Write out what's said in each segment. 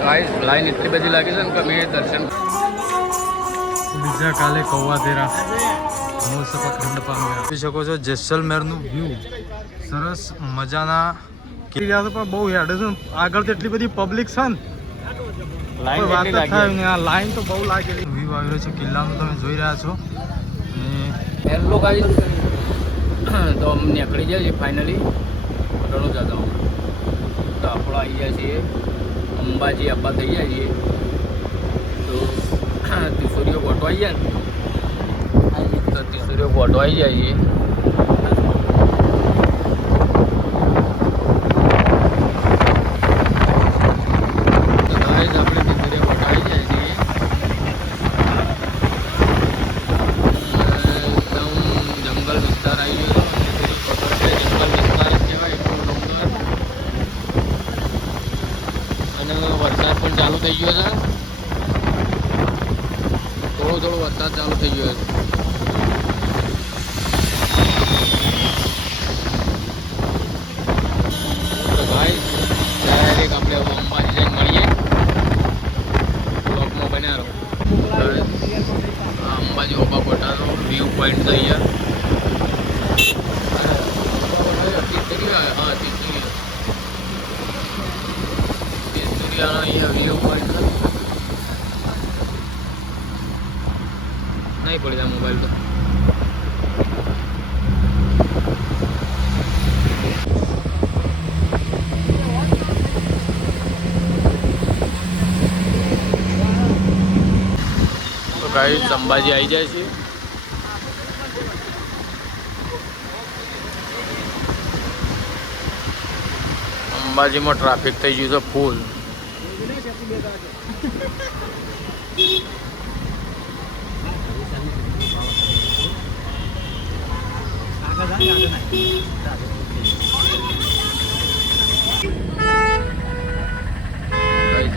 Guys line એટલી બધી લાગી છે ને કે મેં દર્શન બીજા કાલે કૌવાતેરા મહોત્સવ ખંડ પામ્યા જોઈ શકો છો જેસલમેરનું વ્યૂ સરસ મજાના પણ બહુ હેડ છે આગળ તો એટલી બધી પબ્લિક છે ને લાઈન તો બહુ લાગેલી વ્યૂ આવી રહ્યો છે કિલ્લાનું તમે જોઈ રહ્યા છો હેલો ગાઈસ તો અમને નીકળી જાય છે ફાઇનલી ઘણું જતા તો આપણે આવી ગયા છીએ અંબાજી અબ્બા થઈ જાય છીએ તો તિસોરીઓ ગોઠો આવી જાય ને તો તિસોરીઓ ગોઠો આવી જાય છીએ વરસાદ પણ ચાલુ થઈ ગયો છે થોડો વરસાદ ચાલુ થઈ ગયો છે તો ભાઈ ડાયરેક્ટ આપણે અંબાજી જઈને મળીએ બ્લોકમાં બન્યા રહો અંબાજી ઓબા કોટાનો વ્યૂ પોઈન્ટ છે અહીંયા અહીંયા વ્યૂ પોઈન્ટ નહીં પડી જાય મોબાઈલ તો ગાઈસ અંબાજી આવી જાય છે અંબાજીમાં ટ્રાફિક થઈ ગયું છે ફૂલ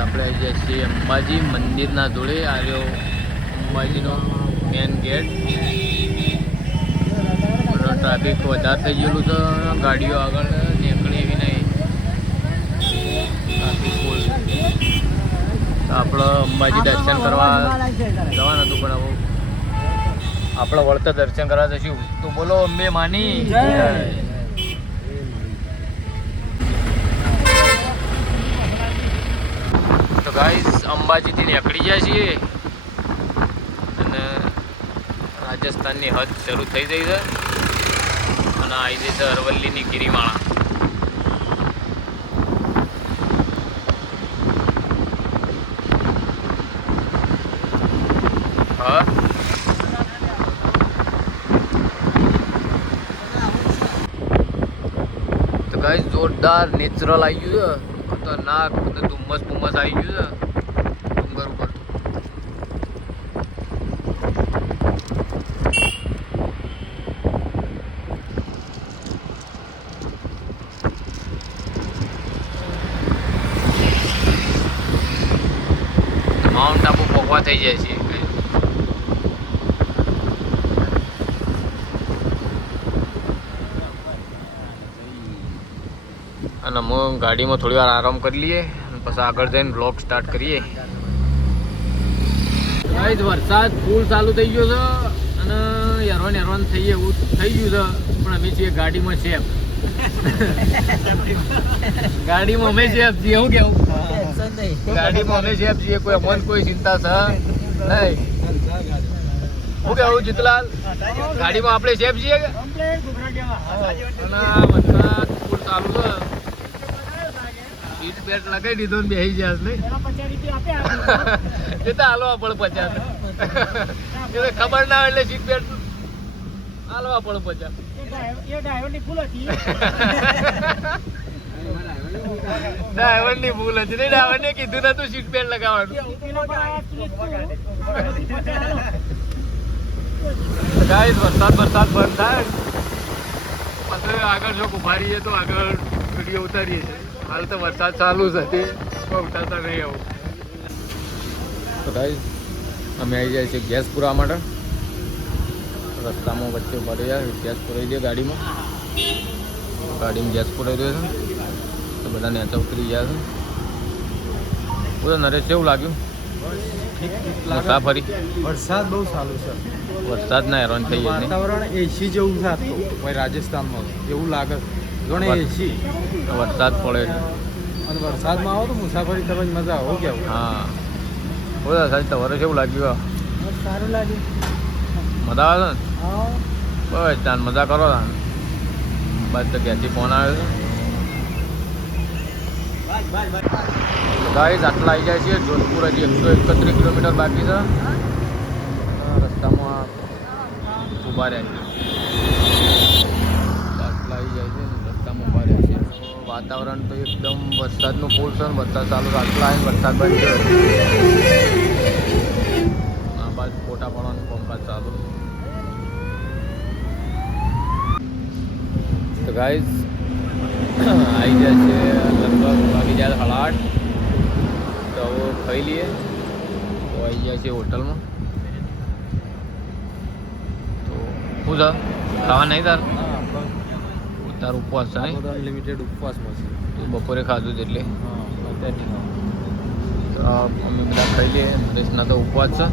આપણે આવી ગયા છીએ અંબાજી મંદિરના જોડે આવ્યો અંબાજીનો મેન ગેટ ટ્રાફિક વધારે થઈ ગયેલું છે ગાડીઓ આગળ નીકળે એવી નહીં ટ્રાફિક ફૂલ તો આપણે અંબાજી દર્શન કરવા જવાનું હતું પણ હવે આપણે વળતા દર્શન કરવા જશું તો બોલો અંબે માની તો ગાઈસ અંબાજીથી નીકળી જાય છીએ અને રાજસ્થાનની હદ શરૂ થઈ ગઈ છે અને આવી ગઈ છે અરવલ્લીની ગિરિમાળા હા તો ગાઈસ જોરદાર નેચરલ આવી ગયું છે ખતરનાક ધુમ્મસ બુમ્મસ આવી ગયું છે ડુંગર ઉપર માઉન્ટ આબુ પગવા થઈ જાય છે અને અમે ગાડીમાં થોડી વાર આરામ કરી લઈએ અને પછી આગળ જઈને બ્લોગ સ્ટાર્ટ કરીએ વરસાદ ફૂલ ચાલુ થઈ ગયો છે અને હેરવાન થઈએ એવું થઈ ગયું છે પણ અમે છીએ ગાડીમાં સેફ ગાડીમાં અમે સેફ છીએ એવું કેવું ગાડીમાં અમે સેફ છીએ કોઈ અમને કોઈ ચિંતા છે નહીં શું કેવું જીતલાલ ગાડીમાં આપણે સેફ છીએ અને વરસાદ ફૂલ ચાલુ છે સીટ બેલ્ટ લગાવી દીધો ને બેસી જાય નહીં એ તો હાલવા પડે 50 એ ખબર ના એટલે સીટ બેલ્ટ હાલવા પડે 50 ડ્રાઈવરની ભૂલ હતી નહીં ડ્રાઈવરને કીધું ને તું સીટ બેલ્ટ લગાવવાનું ગાઈસ વરસાદ બંધ થાય પછી આગળ જો ઉભા રહીએ તો આગળ વિડીયો ઉતારીએ છીએ હાલ તો વરસાદ ચાલુ છે તે ઉતારતા નહીં આવું તો ગાઈસ અમે આવી જાય છે ગેસ પુરાવા માટે રસ્તામાં વચ્ચે ઉભા રહ્યા ગેસ પુરાવી દે ગાડીમાં ગેસ પુરાવી દે છે તો બધા નેતા ઉતરી ગયા છે બોલો નરેશ કેવું લાગ્યું મુસાફરી? વરસાદ બહુ સારું છે, વરસાદના હેરાન થઈ ગયા વાતાવરણ એસી જેવું છે આજ તો ભાઈ રાજસ્થાનમાં એવું લાગે જોણે એસી વરસાદ પડે છે. અને વરસાદમાં આવો તો મુસાફરી કરવાની મજા આવો કેવું. હા બોલો સાહેબ તમારે કેવું લાગ્યું? સારું લાગ્યું. મજા આવે છે ને? બસ તાન મજા કરો તાન. બસ તો ક્યાંથી ફોન આવ્યો છે ગાઈસ આટલા આવી જાય છે જોધપુર. હજી 131 કિલોમીટર બાકી છે. રસ્તામાં ઊભા રહ્યા છે, આટલા આવી જાય છે રસ્તામાં ઊભા રહ્યા છે. વાતાવરણ તો એકદમ વરસાદનું ફૂલ છે ને વરસાદ ચાલુ આટલા આવીને વરસાદ બંધ છે. આ બાદ ફોટા પાડવાનું કામકાજ ચાલુ. તો ગાઈઝ આવી જાય છે લગભગ વાગી જાય 8:30. તો હવે ખાઈ લઈએ. તો આવી જાય છે હોટલમાં. તો શું છે ખાવા નહીં તાર? તાર ઉપવાસ છે નહીં? અનલિમિટેડ ઉપવાસમાં છે. તું બપોરે ખાધું જ એટલે તો અમે બધા ખાઈ લઈએ. નરેશના તો ઉપવાસ છે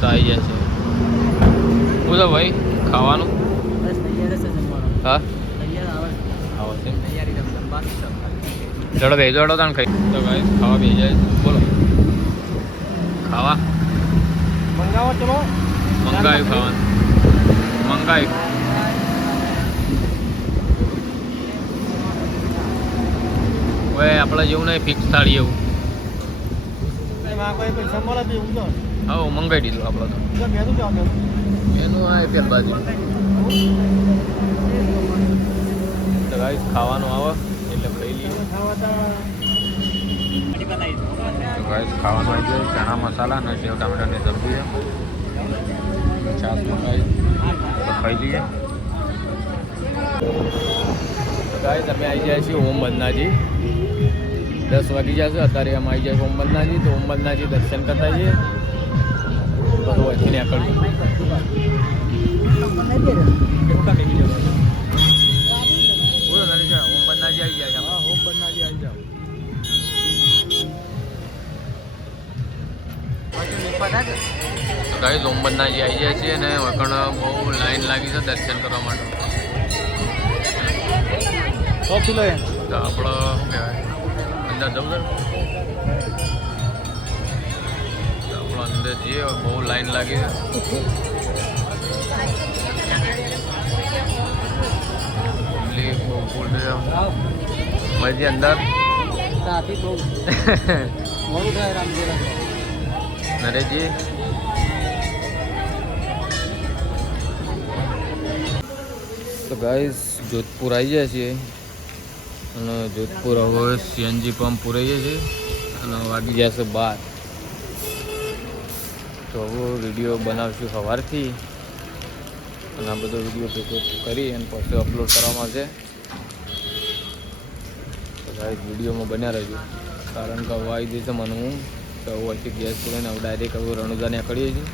તો આવી જાય છે. શું છે ભાઈ ખાવાનું? હા આવો છે ચડો ભેજો ચડો તાણ ખાઈ. તો ભાઈ ખાવા ભેજ જાય. બોલો ખાવા મંગાવો ચલો. મંગાવ્યું ખાવાનું મંગાવ્યું. હવે આપણે જેવું નહીં ફિક્સ થાળી એવું. હા મંગાવી દીધું આપણે તો. એનું આ પેલ બાજુ તો ગાઈસ ખાવાનું આવે એટલે ખાઈ લઈએ. તો ગાઈસ ખાવાનું આવી જાય. ચણા મસાલા અને સેવ ટામેટાની સબ્જી છાશ મંગાવી તો ખાઈ લઈએ. તો ગાઈસ અમે આવી જાય છીએ ઓમ બદનાજી. 10 વાગી જશે અત્યારે અમે આવી જાય ઓમ બદનાજી. તો ઓમ બદનાજી દર્શન કરતા જઈએ બધું અહીંથી નીકળીએ. બોલો નરેશ ઓમ બદનાજી આવી જાય. હા હોમ બનાવી આવી જાવ. તો ગાઈસ ઓમ બદનાજી આવી જાય છે અને વખણ બહુ લાઈન લાગી છે દર્શન કરવા માટે. કોફી લે તો આપણે શું કહેવાય અંદર જવું છે. તો આપણે અંદર જઈએ. બહુ લાઈન લાગી છે. પબ્લિક બહુ ફૂલ છે મજી અંદર. નરેશજી તો ગાઈસ જોધપુર આવી જાય છીએ અને જોધપુર હવે CNG પંપ પુરાઈએ છીએ અને વાગી જશે 12. તો હવે વિડીયો બનાવશું સવારથી અને આ બધો વિડીયો ભેગો કરી અને પછી અપલોડ કરવામાં આવશે. તો ગાઈસ વિડીયોમાં બન્યા રહેજો કારણ કે હવે આવી જશે મને હું તો અહીંથી ગેસ પૂરીને હવે ડાયરેક્ટ હવે રણુજા નીકળીએ છીએ.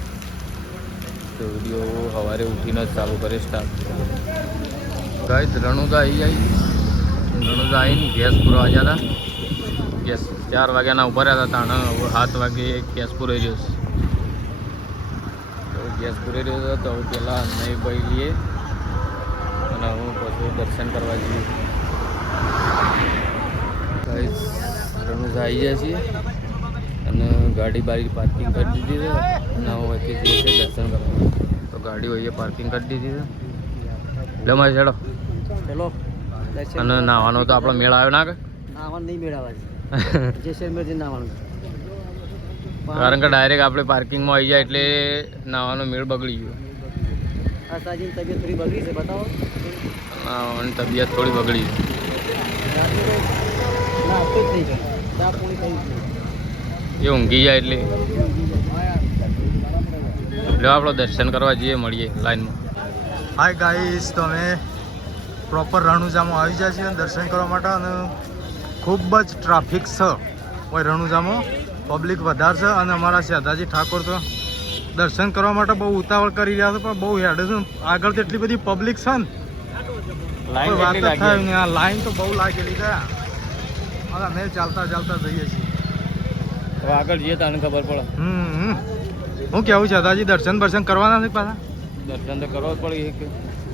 તો વિડીયો સવારે ઉઠીને જ ચાલુ કરે સ્ટાર્ટ. ગાઈસ રણુજા આવી જાય. રણુજા આવીને ગેસ પૂરવા આવ્યા હતા. ગેસ 4 વાગ્યાના ઉભા રહ્યા હતા. તાણે હવે 7 વાગે ગેસ પૂરાઈ રહ્યો છે. તો ગેસ પૂરાઈ રહ્યો છે તો હવે પહેલાં નહીં ભાઈ લઈએ અને હું પછી દર્શન કરવા જઈએ. ગાઈસ રણુજા આવી જાય છીએ અને ગાડી બારી પાર્કિંગ કરી દીધી છે અને હું અહીંથી જઈએ છીએ દર્શન કરવા. તો ગાડીઓ અહીંયા પાર્કિંગ કરી દીધી છે. એટલે મારે ચડો ચલો. અને નાવાનો તો આપણો મેળ આવ્યો ના કે નાવાનું નહીં મેળવવા જેસલમેરથી નાવાનું. કારણ કે ડાયરેક્ટ આપણે પાર્કિંગમાં આવી જાય એટલે નાવાનો મેળ બગડી ગયો. આ સાજીની તબિયત થોડી બગડી છે બતાવો. નાવાની તબિયત થોડી બગડી છે. ના તો થઈ જાય ચા પૂરી થઈ એ ઊંઘી જાય એટલે લો આપણે દર્શન કરવા જઈએ. મળીએ લાઈનમાં. હાય ગાઈસ તો અમે પ્રોપર રણુજામાં આવી જાય છે દર્શન કરવા માટે અને ખૂબ જ ટ્રાફિક છે હોય રણુજામાં. પબ્લિક વધારે છે અને અમારા શ્રદ્ધાજી ઠાકોર તો દર્શન કરવા માટે બહુ ઉતાવળ કરી રહ્યા છે પણ બહુ હેડે છે. આગળ તો એટલી બધી પબ્લિક છે ને કોઈ વાત જ થાય ને. આ લાઈન તો બહુ લાગેલી છે અને અમે ચાલતા ચાલતા જઈએ છીએ. તો આગળ જઈએ તને ખબર પડે. હું કેવું છે દાદાજી, દર્શન બર્શન કરવાના છે પાછા? દર્શન તો કરવો જ પડે કે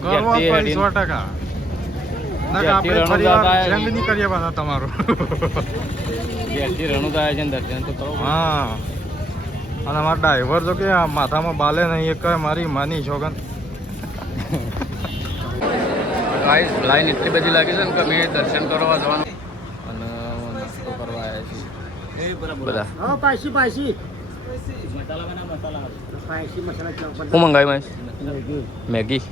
કરવા જ પડી 100%. ના કે આપણે ફરી વાર જંગ નહીં કરીએ પાછા તમારું. જ્યાંથી રણુદા આવે છે ને દર્શન તો કરવું. હા, અને અમારા ડ્રાઈવર તો કે આ માથામાં બાલે નહીં એક મારી માની છોકન. ગાઈસ લાઈન એટલી બધી લાગી છે ને કે મેં દર્શન કરવા જવાનું અને નાસ્તો કરવા આવ્યા છીએ બધા. શું મંગાવ્યું મેગી?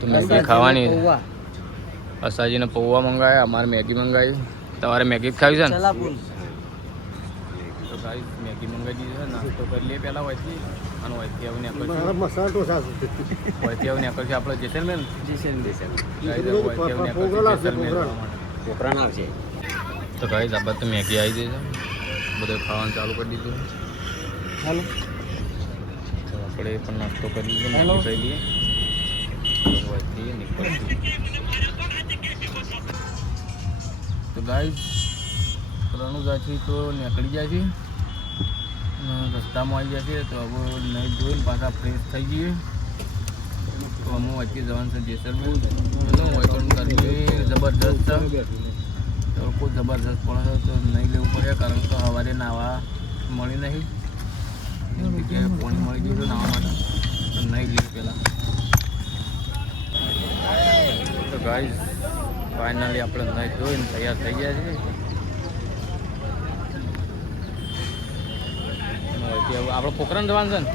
તો મેગી ખાવાની. અસાજીને પૌવા મંગાવ્યા, અમારે મેગી મંગાવી. તમારે મેગી જ ખાવી છે ને? તો ગાઈસ મેગી મંગાવી દીધી છે. નાસ્તો કરી લઈએ પહેલાં વચ્ચે અને વચ્ચે આવીને વચ્ચે આવીને આપણે જેસલમેર તો ગાઈસ આ બધું મેગી આવી ગઈ છે. બધું ખાવાનું ચાલુ કરી દીધું. હાલો તો આપણે પણ નાસ્તો કરી લઈએ, મેગી ખાઈ લઈએ. તો ગાઈસ રણુજાથી તો નીકળી જાય છે, રસ્તામાં આવી જાય છે. તો હવે નહીં જોઈને પાછા ફ્રેશ થઈ જઈએ. તો અમે વચ્ચે જવાનું છે જેસલમેર. ગરમી જબરદસ્ત છે, તડકો જબરદસ્ત પડે છે. તો નહીં લેવું પડે કારણ કે સવારે નાહવા મળી નહીં. જગ્યાએ પાણી મળી ગયું છે નાહવા માટે, તો નહીં લેવું પહેલાં. તો ગાઈસ ફાઇનલી આપણે નહીં ધોઈને તૈયાર થઈ ગયા છીએ. આપણે પોખરણ જવાનું છે ને,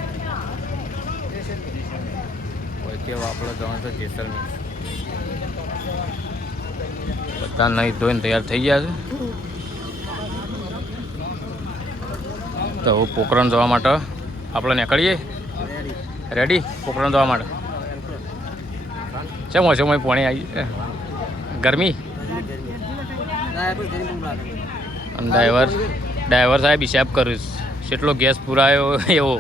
હવે આપણે જવાનું છે જેસલમેર. બધા નહીં ધોઈને તૈયાર થઈ ગયા છે. તો હવે પોખરણ જવા માટે આપણે નીકળીએ. રેડી પોખરણ જવા માટે? છે મોસમ પાણી આવી ગરમી અને ડ્રાઈવર સાહેબ હિસાબ કર્યું કેટલો ગેસ પુરાયો એવો.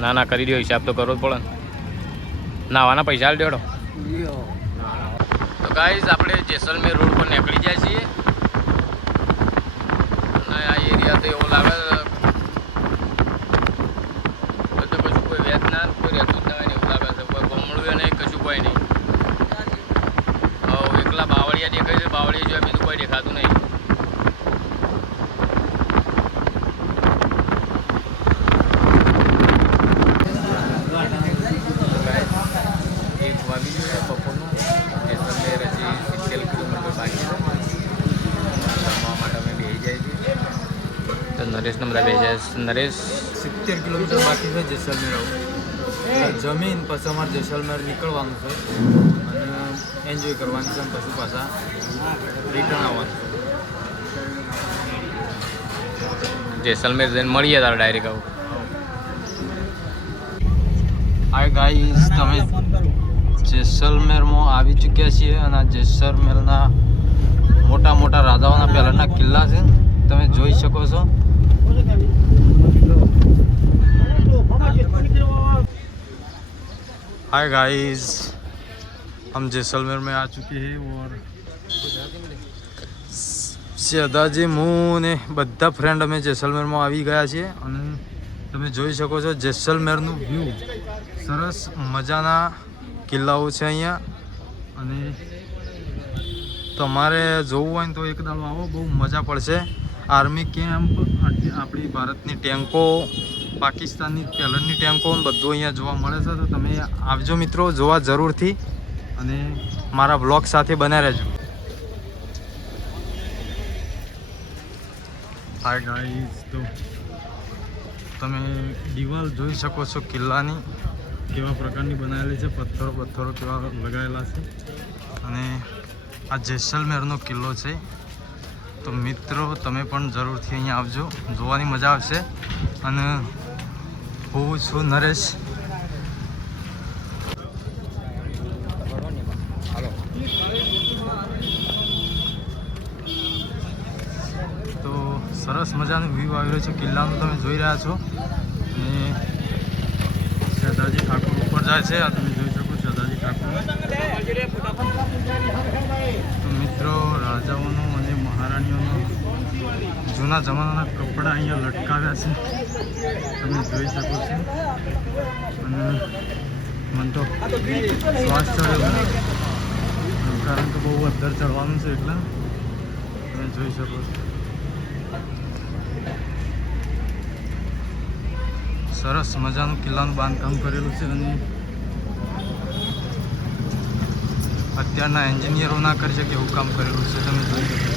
ના કરી દો, હિસાબ તો કરવો જ પડે ને. નાવાના પૈસા આલી દેડો. તો ગાઈસ આપણે જેસલમેર રોડ પર નીકળી જાય છીએ. અને આ એરિયા તો એવો લાગે બધું કશું કોઈ વેચ ના કોઈ રહેતું જ ના હોય ને એવું લાગે છે. કોઈ ગમડું નહીં, કશું કોઈ નહીં. એકલા બાવળિયા દેખાય છે, બાવળિયા જોયા બીજું કોઈ દેખાતું નહીં. નરેશને બધા બેસી જાય. નરેશ 70 કિલોમીટર બાકી છે જેસલમેર. જમીન પછી અમારે જેસલમેર નીકળવાનું છે અને એન્જોય કરવાનું છે. પછી પાછા રિટર્ન આવવાનું છે. જેસલમેર જઈને મળીએ તારે ડાયરેક્ટ આવું. હાય ગાઈસ, તમે જેસલમેરમાં આવી ચૂક્યા છીએ અને આ જેસલમેરના મોટા મોટા રાજાઓના પહેલાંના કિલ્લા છે, તમે જોઈ શકો છો. हाय गाइस, हम जैसलमेर में आ चुके हैं और શેદાજી હું ને બધા ફ્રેન્ડ અમે જેસલમેરમાં આવી ગયા છીએ. અને તમે જોઈ શકો છો જેસલમેરનું વ્યૂ. સરસ મજાના કિલ્લાઓ છે અહીંયા. અને તમારે જોવું હોય ને તો એક દાડો આવો, બહુ મજા પડશે. આર્મી કેમ્પ, આપણી ભારતની ટેન્કો, પાકિસ્તાનની પહેલાંની ટેન્કો બધું અહીંયા જોવા મળે છે. તો તમે આવજો મિત્રો, જોવા જરૂરથી અને મારા બ્લોગ સાથે બન્યા રહેજો. હાય ગાઈસ, તો તમે દિવાલ જોઈ શકો છો કિલ્લાની, કેવા પ્રકારની બનાવેલી છે. પથ્થરો કેવા લગાવેલા છે. અને આ જેસલમેરનો કિલ્લો છે. તો મિત્રો તમે પણ જરૂરથી અહીંયા આવજો, જોવાની મજા આવશે. અને હું છું નરેશ. તો સરસ મજાનું વ્યૂ આવી રહ્યું છે કિલ્લાનું, તમે જોઈ રહ્યા છો. અને શેદાજી ઠાકોર ઉપર જાય છે, આ તમે જોઈ શકો શેદાજી ઠાકોર. તો મિત્રો રાજાઓનું અને મહારાણીઓ જૂના જમાનાના કપડાં અહીંયા લટકાવ્યા છે, તમે જોઈ શકો છો. અને મને તો શ્વાસ ચડ્યો છે, કારણ કે બહુ અંદર ચડવાનું છે એટલે તમે જોઈ શકો છો. સરસ મજાનું કિલ્લાનું બાંધકામ કરેલું છે અને અત્યારના એન્જિનિયરો ના કરી શકે એવું કામ કરેલું છે, તમે જોઈ શકો છો.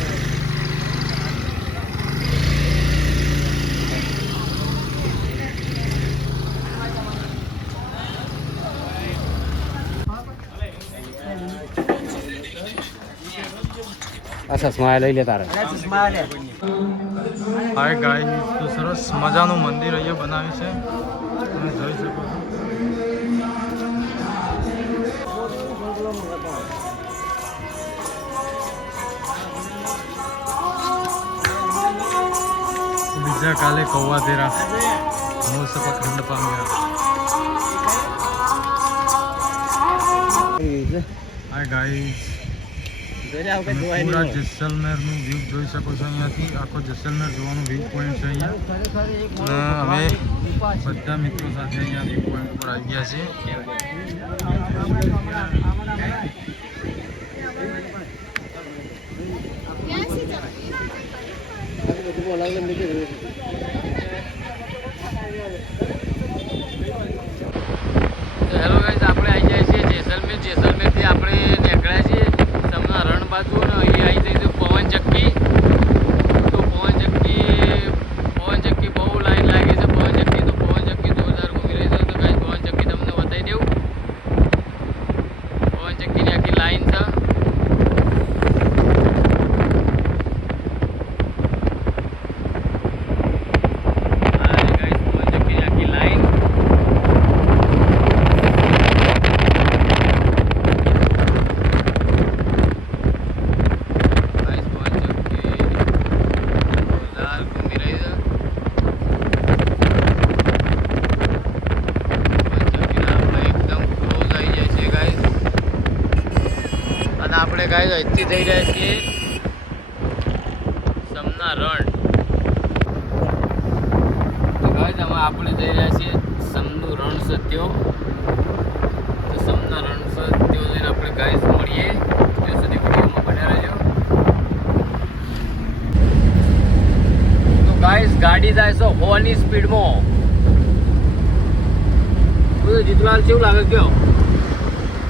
અચ્છા સ્માઈલ લઈ લે તારે. હાય ગાઈસ, તો સરસ મજાનું મંદિર અહીંયા બનાવ્યું છે, તમે જોઈ શકો છો. બીજા કાલે કૌવા તેરા મોર સપા ખંડ પામ્યા. હાય ગાઈસ, પૂરા જેસલમેરનું વ્યૂ જોઈ શકો છો. અહીંયાથી આખો જેસલમેર જોવાનું વ્યૂ પોઈન્ટ છે અહીંયા. અમે બધા મિત્રો સાથે અહીંયા વ્યૂ પોઈન્ટ પર આવી ગયા છીએ. હેલો ગાઈસ, આપણે આવી જાય છીએ જેસલમેર. જેસલમેરથી આપણે નીકળ્યા છીએ સમના રણ બાજુ અને અહીંયા આવી જઈશું પવનચક્કી. તો પવનચક્કી બહુ લાઈન લાગે છે. પવનચક્કી જોરદાર ઘૂમી રહી છે. તો ગાઈસ પવનચક્કી તમને બતાવી દઉં. પવનચક્કીની આખી લાઈન છે. આપણે ગાઈસ અહીંથી જઈ રહ્યા છીએ સમના રણ. તો ગાઈસ હવે આપણે જઈ રહ્યા છીએ સમનું રણ સત્યો. તો સમના રણ સત્યો જઈને આપણે ગાઈસ મળીએ. ત્યાં સુધી વિડીયોમાં બન્યા રહેજો. તો ગાઈસ ગાડી જાય છે 100 ની સ્પીડમાં. જીતુલાલ કેવું લાગે કયો?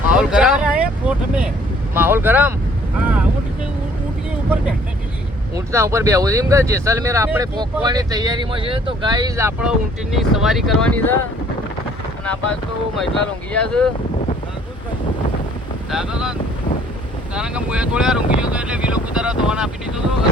माहौल गरम है फोर्ट में. माहौल गरम. हाँ, ऊँट के ऊपर बैठने के लिए. ઊંટના ઉપર બેહવું છે એમ કે જેસલમેર આપણે પહોંચવાની તૈયારીમાં છે. તો ગાઈઝ આપણે ઊંટની સવારી કરવાની છે અને આ બાજુ તો મહિલા ઊંઘી ગયા છે. દાદો કારણ કે હું થોડી વાર ઊંઘી ગયો હતો એટલે વિલો કુતારા ધોવાને આપી દીધો હતો.